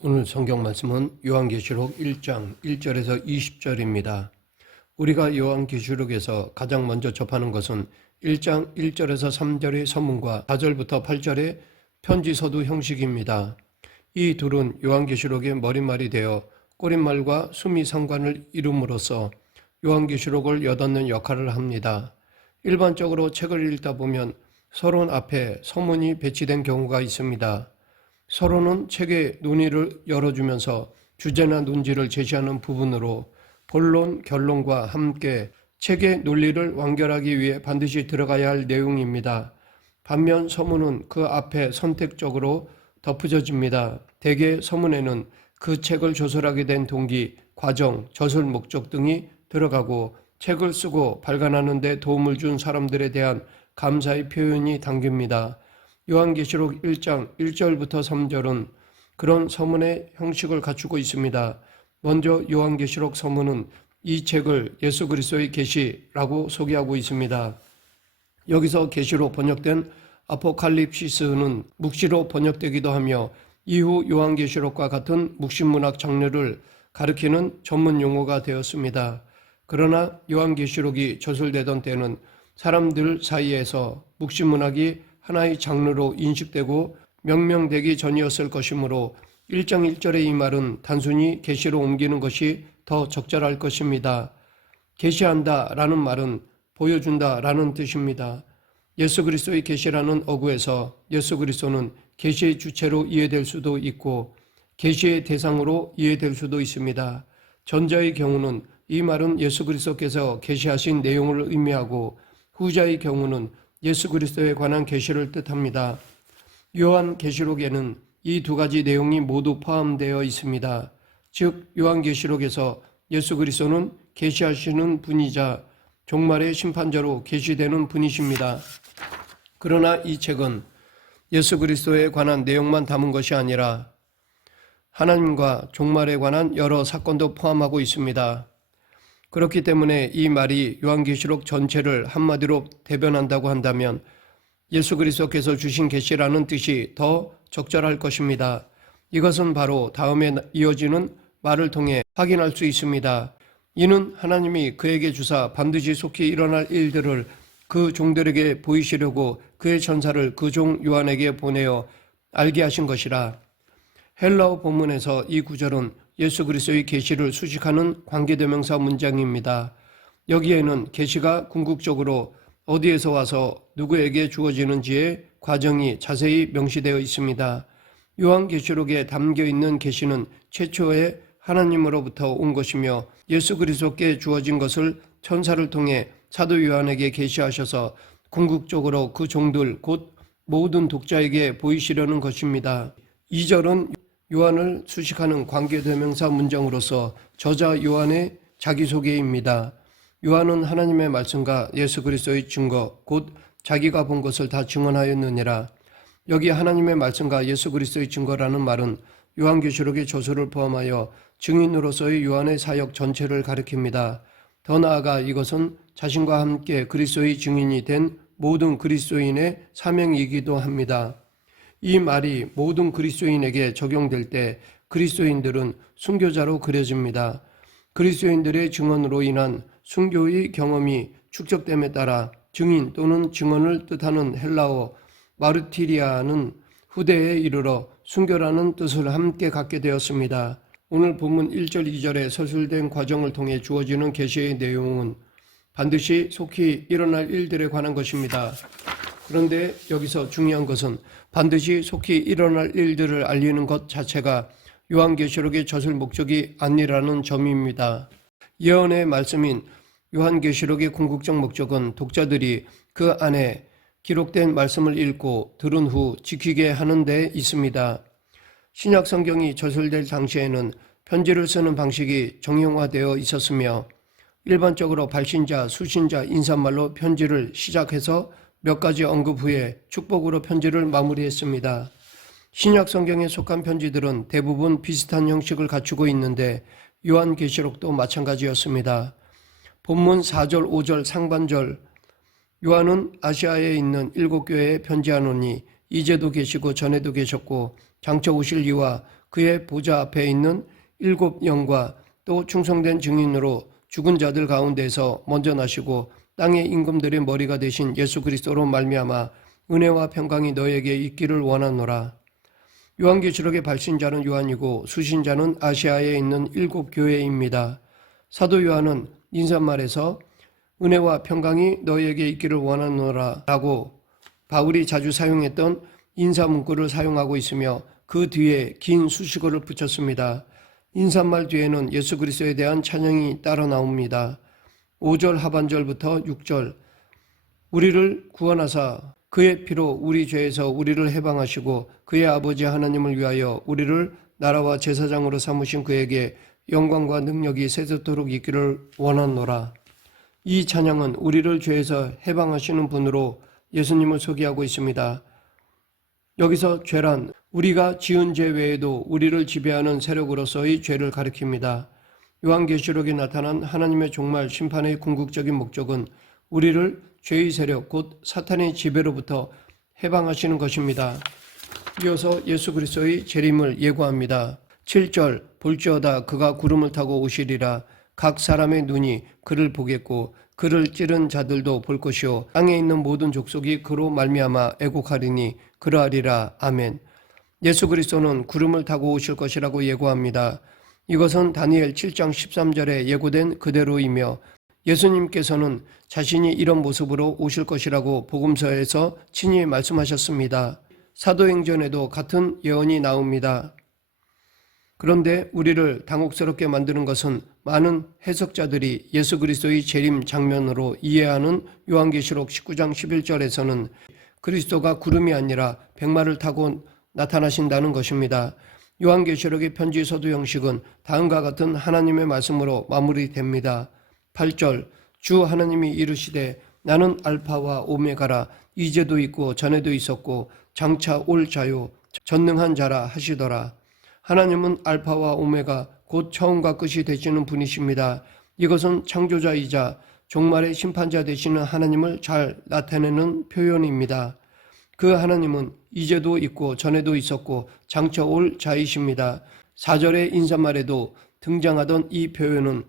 오늘 성경 말씀은 요한계시록 1장 1절에서 20절입니다. 우리가 요한계시록에서 가장 먼저 접하는 것은 1장 1절에서 3절의 서문과 4절부터 8절의 편지서두 형식입니다. 이 둘은 요한계시록의 머릿말이 되어 꼬릿말과 수미 상관을 이룸으로써 요한계시록을 엿듣는 역할을 합니다. 일반적으로 책을 읽다 보면 서론 앞에 서문이 배치된 경우가 있습니다. 서론은 책의 논의를 열어주면서 주제나 논지를 제시하는 부분으로 본론, 결론과 함께 책의 논리를 완결하기 위해 반드시 들어가야 할 내용입니다. 반면 서문은 그 앞에 선택적으로 덧붙여집니다. 대개 서문에는 그 책을 조설하게 된 동기, 과정, 저술 목적 등이 들어가고 책을 쓰고 발간하는 데 도움을 준 사람들에 대한 감사의 표현이 담깁니다. 요한계시록 1장 1절부터 3절은 그런 서문의 형식을 갖추고 있습니다. 먼저 요한계시록 서문은 이 책을 예수 그리스도의 계시라고 소개하고 있습니다. 여기서 계시로 번역된 아포칼립시스는 묵시로 번역되기도 하며 이후 요한계시록과 같은 묵시문학 장르를 가리키는 전문 용어가 되었습니다. 그러나 요한계시록이 저술되던 때는 사람들 사이에서 묵시문학이 하나의 장르로 인식되고 명명되기 전이었을 것이므로 1장 1절의 이 말은 단순히 계시로 옮기는 것이 더 적절할 것입니다. 계시한다 라는 말은 보여준다 라는 뜻입니다. 예수 그리스도의 계시라는 어구에서 예수 그리스도는 계시의 주체로 이해될 수도 있고 계시의 대상으로 이해될 수도 있습니다. 전자의 경우는 이 말은 예수 그리스도께서 계시하신 내용을 의미하고 후자의 경우는 예수 그리스도에 관한 계시를 뜻합니다. 요한계시록에는 이 두 가지 내용이 모두 포함되어 있습니다. 즉 요한계시록에서 예수 그리스도는 계시하시는 분이자 종말의 심판자로 계시되는 분이십니다. 그러나 이 책은 예수 그리스도에 관한 내용만 담은 것이 아니라 하나님과 종말에 관한 여러 사건도 포함하고 있습니다. 그렇기 때문에 이 말이 요한계시록 전체를 한마디로 대변한다고 한다면 예수 그리스도께서 주신 계시라는 뜻이 더 적절할 것입니다. 이것은 바로 다음에 이어지는 말을 통해 확인할 수 있습니다. 이는 하나님이 그에게 주사 반드시 속히 일어날 일들을 그 종들에게 보이시려고 그의 전사를 그 종 요한에게 보내어 알게 하신 것이라. 헬라어 본문에서 이 구절은 예수 그리스도의 계시를 수식하는 관계대명사 문장입니다. 여기에는 계시가 궁극적으로 어디에서 와서 누구에게 주어지는지의 과정이 자세히 명시되어 있습니다. 요한계시록에 담겨있는 계시는 최초에 하나님으로부터 온 것이며 예수 그리스도께 주어진 것을 천사를 통해 사도 요한에게 계시하셔서 궁극적으로 그 종들 곧 모든 독자에게 보이시려는 것입니다. 2절은 요한을 수식하는 관계대명사 문장으로서 저자 요한의 자기소개입니다. 요한은 하나님의 말씀과 예수 그리스도의 증거 곧 자기가 본 것을 다 증언하였느니라. 여기 하나님의 말씀과 예수 그리스도의 증거라는 말은 요한계시록의 저서를 포함하여 증인으로서의 요한의 사역 전체를 가리킵니다. 더 나아가 이것은 자신과 함께 그리스도의 증인이 된 모든 그리스도인의 사명이기도 합니다. 이 말이 모든 그리스도인에게 적용될 때 그리스도인들은 순교자로 그려집니다. 그리스도인들의 증언으로 인한 순교의 경험이 축적됨에 따라 증인 또는 증언을 뜻하는 헬라어 마르티리아는 후대에 이르러 순교라는 뜻을 함께 갖게 되었습니다. 오늘 본문 1절 2절에 서술된 과정을 통해 주어지는 계시의 내용은 반드시 속히 일어날 일들에 관한 것입니다. 그런데 여기서 중요한 것은 반드시 속히 일어날 일들을 알리는 것 자체가 요한계시록의 저술 목적이 아니라는 점입니다. 예언의 말씀인 요한계시록의 궁극적 목적은 독자들이 그 안에 기록된 말씀을 읽고 들은 후 지키게 하는 데 있습니다. 신약 성경이 저술될 당시에는 편지를 쓰는 방식이 정형화되어 있었으며 일반적으로 발신자, 수신자, 인사말로 편지를 시작해서 몇 가지 언급 후에 축복으로 편지를 마무리했습니다. 신약 성경에 속한 편지들은 대부분 비슷한 형식을 갖추고 있는데 요한계시록도 마찬가지였습니다. 본문 4절, 5절 상반절 요한은 아시아에 있는 7교회에 편지하노니 이제도 계시고 전에도 계셨고 장차 오실 이와 그의 보좌 앞에 있는 7영과 또 충성된 증인으로 죽은 자들 가운데서 먼저 나시고 땅의 임금들의 머리가 되신 예수 그리스도로 말미암아 은혜와 평강이 너에게 있기를 원하노라. 요한계시록의 발신자는 요한이고 수신자는 아시아에 있는 7교회입니다. 사도 요한은 인사말에서 은혜와 평강이 너에게 있기를 원하노라 라고 바울이 자주 사용했던 인사문구를 사용하고 있으며 그 뒤에 긴 수식어를 붙였습니다. 인사말 뒤에는 예수 그리스도에 대한 찬양이 따라 나옵니다. 5절 하반절부터 6절 우리를 구원하사 그의 피로 우리 죄에서 우리를 해방하시고 그의 아버지 하나님을 위하여 우리를 나라와 제사장으로 삼으신 그에게 영광과 능력이 세세토록 있기를 원하노라. 이 찬양은 우리를 죄에서 해방하시는 분으로 예수님을 소개하고 있습니다. 여기서 죄란 우리가 지은 죄 외에도 우리를 지배하는 세력으로서의 죄를 가리킵니다. 요한계시록에 나타난 하나님의 종말 심판의 궁극적인 목적은 우리를 죄의 세력 곧 사탄의 지배로부터 해방하시는 것입니다. 이어서 예수 그리스도의 재림을 예고합니다. 7절 볼지어다 그가 구름을 타고 오시리라. 각 사람의 눈이 그를 보겠고 그를 찌른 자들도 볼 것이요 땅에 있는 모든 족속이 그로 말미암아 애곡하리니 그러하리라. 아멘. 예수 그리스도는 구름을 타고 오실 것이라고 예고합니다. 이것은 다니엘 7장 13절에 예고된 그대로이며 예수님께서는 자신이 이런 모습으로 오실 것이라고 복음서에서 친히 말씀하셨습니다. 사도행전에도 같은 예언이 나옵니다. 그런데 우리를 당혹스럽게 만드는 것은 많은 해석자들이 예수 그리스도의 재림 장면으로 이해하는 요한계시록 19장 11절에서는 그리스도가 구름이 아니라 백마를 타고 나타나신다는 것입니다. 요한계시록의 편지 서두 형식은 다음과 같은 하나님의 말씀으로 마무리됩니다. 8절 주 하나님이 이르시되 나는 알파와 오메가라. 이제도 있고 전에도 있었고 장차 올 자요 전능한 자라 하시더라. 하나님은 알파와 오메가 곧 처음과 끝이 되시는 분이십니다. 이것은 창조자이자 종말의 심판자 되시는 하나님을 잘 나타내는 표현입니다. 그 하나님은 이제도 있고 전에도 있었고 장차 올 자이십니다. 4절의 인사말에도 등장하던 이 표현은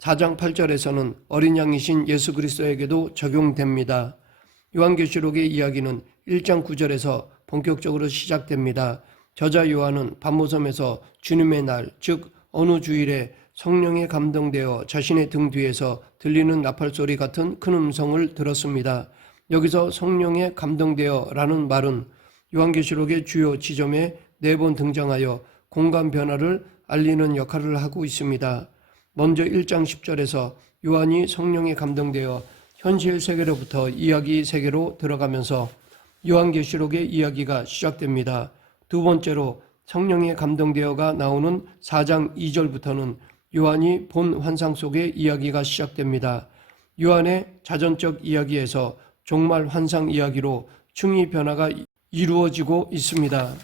4장 8절에서는 어린 양이신 예수 그리스도에게도 적용됩니다. 요한계시록의 이야기는 1장 9절에서 본격적으로 시작됩니다. 저자 요한은 반모섬에서 주님의 날, 즉 어느 주일에 성령에 감동되어 자신의 등 뒤에서 들리는 나팔소리 같은 큰 음성을 들었습니다. 여기서 성령에 감동되어 라는 말은 요한계시록의 주요 지점에 4번 등장하여 공간 변화를 알리는 역할을 하고 있습니다. 먼저 1장 10절에서 요한이 성령에 감동되어 현실 세계로부터 이야기 세계로 들어가면서 요한계시록의 이야기가 시작됩니다. 두 번째로 성령에 감동되어가 나오는 4장 2절부터는 요한이 본 환상 속의 이야기가 시작됩니다. 요한의 자전적 이야기에서 종말 환상 이야기로 층위 변화가 이루어지고 있습니다.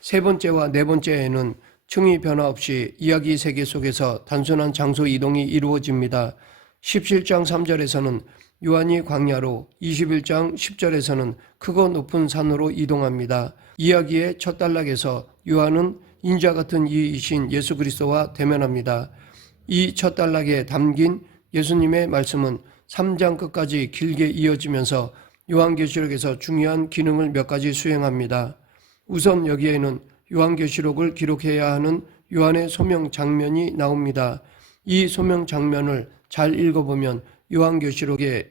세 번째와 네 번째에는 층위 변화 없이 이야기 세계 속에서 단순한 장소 이동이 이루어집니다. 17장 3절에서는 요한이 광야로, 21장 10절에서는 크고 높은 산으로 이동합니다. 이야기의 첫 단락에서 요한은 인자 같은 이이신 예수 그리스도와 대면합니다. 이 첫 단락에 담긴 예수님의 말씀은 3장 끝까지 길게 이어지면서 요한계시록에서 중요한 기능을 몇 가지 수행합니다. 우선 여기에는 요한계시록을 기록해야 하는 요한의 소명 장면이 나옵니다. 이 소명 장면을 잘 읽어보면 요한계시록에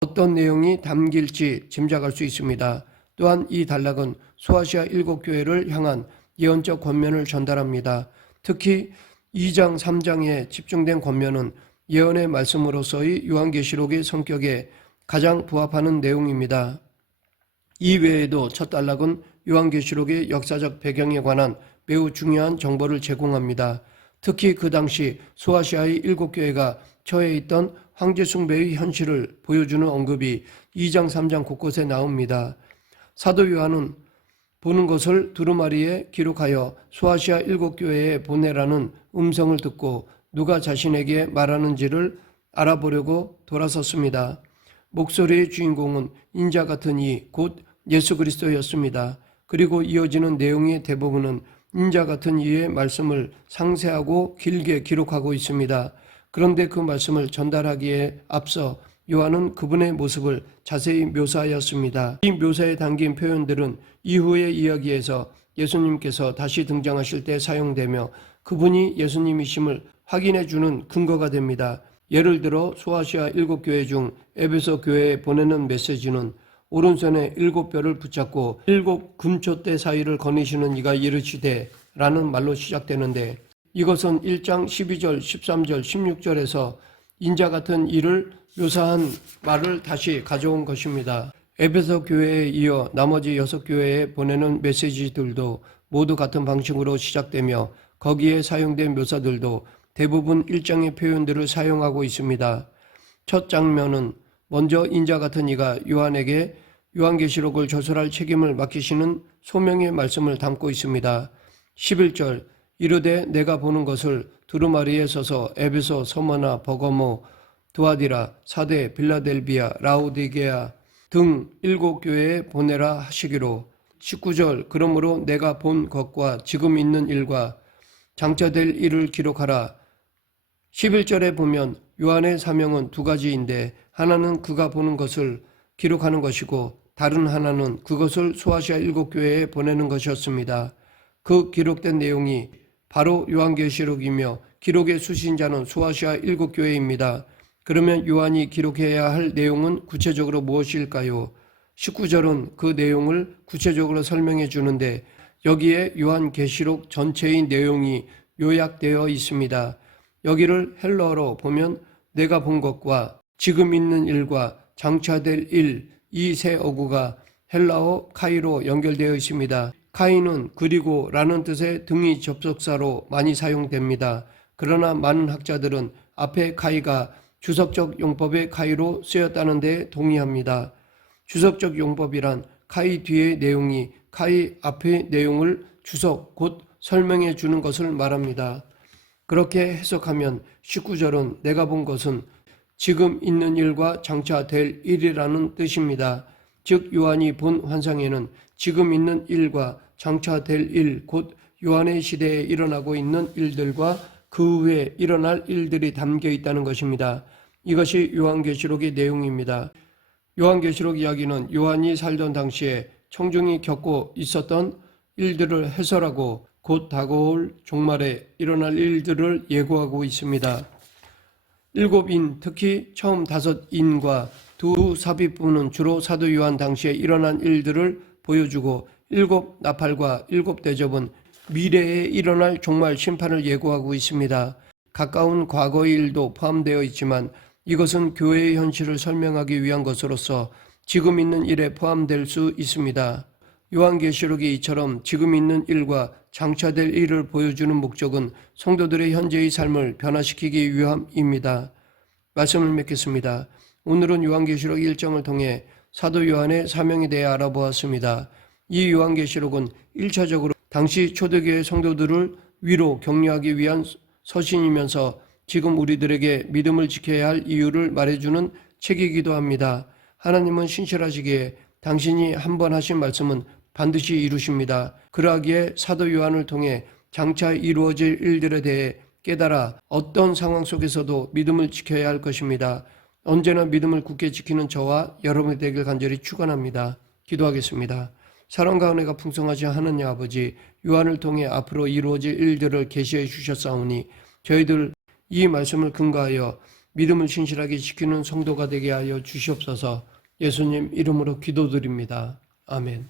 어떤 내용이 담길지 짐작할 수 있습니다. 또한 이 단락은 소아시아 7교회를 향한 예언적 권면을 전달합니다. 특히 2장, 3장에 집중된 권면은 예언의 말씀으로서의 요한계시록의 성격에 가장 부합하는 내용입니다. 이 외에도 첫 단락은 요한계시록의 역사적 배경에 관한 매우 중요한 정보를 제공합니다. 특히 그 당시 소아시아의 7교회가 처해 있던 황제 숭배의 현실을 보여주는 언급이 2장, 3장 곳곳에 나옵니다. 사도 요한은 보는 것을 두루마리에 기록하여 소아시아 7교회에 보내라는 음성을 듣고 누가 자신에게 말하는지를 알아보려고 돌아섰습니다. 목소리의 주인공은 인자 같은 이 곧 예수 그리스도였습니다. 그리고 이어지는 내용의 대부분은 인자 같은 이의 말씀을 상세하고 길게 기록하고 있습니다. 그런데 그 말씀을 전달하기에 앞서 요한은 그분의 모습을 자세히 묘사하였습니다. 이 묘사에 담긴 표현들은 이후의 이야기에서 예수님께서 다시 등장하실 때 사용되며 그분이 예수님이심을 확인해 주는 근거가 됩니다. 예를 들어 소아시아 7교회 중 에베소 교회에 보내는 메시지는 오른손에 7뼈를 붙잡고 7 금초대 사이를 거니시는 이가 이르시되 라는 말로 시작되는데 이것은 1장 12절, 13절, 16절에서 인자 같은 이를 묘사한 말을 다시 가져온 것입니다. 에베소 교회에 이어 나머지 6교회에 보내는 메시지들도 모두 같은 방식으로 시작되며 거기에 사용된 묘사들도 대부분 1장의 표현들을 사용하고 있습니다. 첫 장면은 먼저 인자 같은 이가 요한에게 요한계시록을 저술할 책임을 맡기시는 소명의 말씀을 담고 있습니다. 11절 이르되 내가 보는 것을 두루마리에 서서 에베소, 서머나, 버거모, 두아디라, 사데, 빌라델비아, 라오디게아 등 7교회에 보내라 하시기로 19절 그러므로 내가 본 것과 지금 있는 일과 장차될 일을 기록하라. 11절에 보면 요한의 사명은 두 가지인데 하나는 그가 보는 것을 기록하는 것이고 다른 하나는 그것을 소아시아 7교회에 보내는 것이었습니다. 그 기록된 내용이 바로 요한계시록이며 기록의 수신자는 소아시아 7교회입니다. 그러면 요한이 기록해야 할 내용은 구체적으로 무엇일까요? 19절은 그 내용을 구체적으로 설명해 주는데 여기에 요한계시록 전체의 내용이 요약되어 있습니다. 여기를 헬러어로 보면 내가 본 것과 지금 있는 일과 장차될 일, 이 세 어구가 헬라어 카이로 연결되어 있습니다. 카이는 그리고 라는 뜻의 등위 접속사로 많이 사용됩니다. 그러나 많은 학자들은 앞에 카이가 주석적 용법의 카이로 쓰였다는 데 동의합니다. 주석적 용법이란 카이 뒤의 내용이 카이 앞의 내용을 주석, 곧 설명해 주는 것을 말합니다. 그렇게 해석하면 19절은 내가 본 것은 지금 있는 일과 장차 될 일이라는 뜻입니다. 즉 요한이 본 환상에는 지금 있는 일과 장차 될 일, 곧 요한의 시대에 일어나고 있는 일들과 그 후에 일어날 일들이 담겨 있다는 것입니다. 이것이 요한계시록의 내용입니다. 요한계시록 이야기는 요한이 살던 당시에 청중이 겪고 있었던 일들을 해설하고 곧 다가올 종말에 일어날 일들을 예고하고 있습니다. 7인, 특히 처음 5인과 두 삽입부는 주로 사도 요한 당시에 일어난 일들을 보여주고 7 나팔과 7 대접은 미래에 일어날 종말 심판을 예고하고 있습니다. 가까운 과거의 일도 포함되어 있지만 이것은 교회의 현실을 설명하기 위한 것으로서 지금 있는 일에 포함될 수 있습니다. 요한계시록이 이처럼 지금 있는 일과 장차될 일을 보여주는 목적은 성도들의 현재의 삶을 변화시키기 위함입니다. 말씀을 맺겠습니다. 오늘은 요한계시록 1장을 통해 사도 요한의 사명에 대해 알아보았습니다. 이 요한계시록은 1차적으로 당시 초대교회 성도들을 위로 격려하기 위한 서신이면서 지금 우리들에게 믿음을 지켜야 할 이유를 말해주는 책이기도 합니다. 하나님은 신실하시기에 당신이 한 번 하신 말씀은 반드시 이루십니다. 그러하기에 사도 요한을 통해 장차 이루어질 일들에 대해 깨달아 어떤 상황 속에서도 믿음을 지켜야 할 것입니다. 언제나 믿음을 굳게 지키는 저와 여러분이 되길 간절히 축원합니다. 기도하겠습니다. 사랑과 은혜가 풍성하신 하느님 아버지, 요한을 통해 앞으로 이루어질 일들을 계시해 주셨사오니 저희들 이 말씀을 근거하여 믿음을 신실하게 지키는 성도가 되게 하여 주시옵소서. 예수님 이름으로 기도드립니다. 아멘.